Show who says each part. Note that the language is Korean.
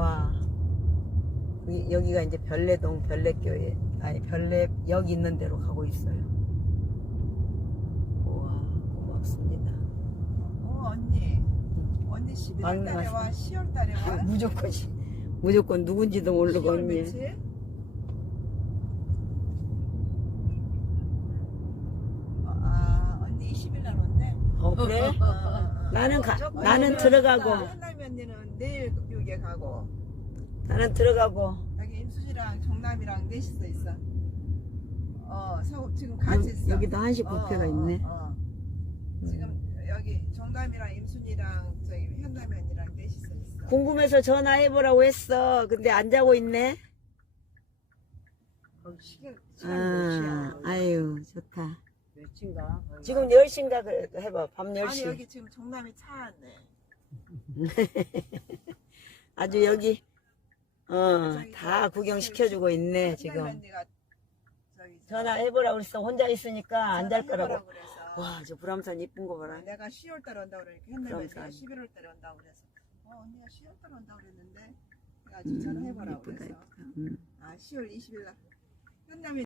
Speaker 1: 와. 여기, 여기가 이제 별내동 별내교회, 아니 별내역 있는 데로 가고 있어요. 우와, 고맙습니다.
Speaker 2: 어 언니 언니 11월
Speaker 1: 안
Speaker 2: 달에. 와 10월 달에 와
Speaker 1: 무조건, 시- 무조건 누군지도 모르고
Speaker 2: 10월
Speaker 1: 언니.
Speaker 2: 어, 아 언니 20일 날 온대
Speaker 1: 어, 그래?
Speaker 2: 어, 어, 어.
Speaker 1: 나는 가,
Speaker 2: 어,
Speaker 1: 나는
Speaker 2: 언니는
Speaker 1: 들어가고,
Speaker 2: 한남이 언니는 내일 교육에 가고
Speaker 1: 나는 들어가고,
Speaker 2: 여기 임수지랑 정남이랑 넷이서 있어 어 서, 지금 같이 있어
Speaker 1: 여기도 한식
Speaker 2: 어,
Speaker 1: 뷔페가
Speaker 2: 어,
Speaker 1: 있네.
Speaker 2: 어.
Speaker 1: 음.
Speaker 2: 지금 여기 정남이랑 임순이랑 저기 현남이 언니랑 넷이서 있어
Speaker 1: 궁금해서 전화해보라고 했어. 근데 안 자고 있네.
Speaker 2: 어, 시간 시간 몇 시야
Speaker 1: 아, 아유, 좋다.
Speaker 2: 몇인가
Speaker 1: 지금 10시인가 그래, 해봐. 밤
Speaker 2: 아니
Speaker 1: 10시.
Speaker 2: 여기 지금 정남이 차 안네
Speaker 1: 아주 여기, 어, 다
Speaker 2: 저-
Speaker 1: 구경시켜주고 있네, 지금. 전화해보라고 그랬어. 혼자 있으니까 안 잘 거라고.
Speaker 2: 전화해보라고 그래서.
Speaker 1: 와, 저 불암산 이쁜 거 봐라.
Speaker 2: 내가 10월 달에 온다고 그러니까 현남이 언니가
Speaker 1: 그럼
Speaker 2: 11월 달에 온다고 그래서 어 언니가 10월 달에 온다고 그랬는데 내가
Speaker 1: 음,
Speaker 2: 지금 전화해보라고
Speaker 1: 이쁘다,
Speaker 2: 그래서.
Speaker 1: 음.
Speaker 2: 아 10월 20일 날 현남이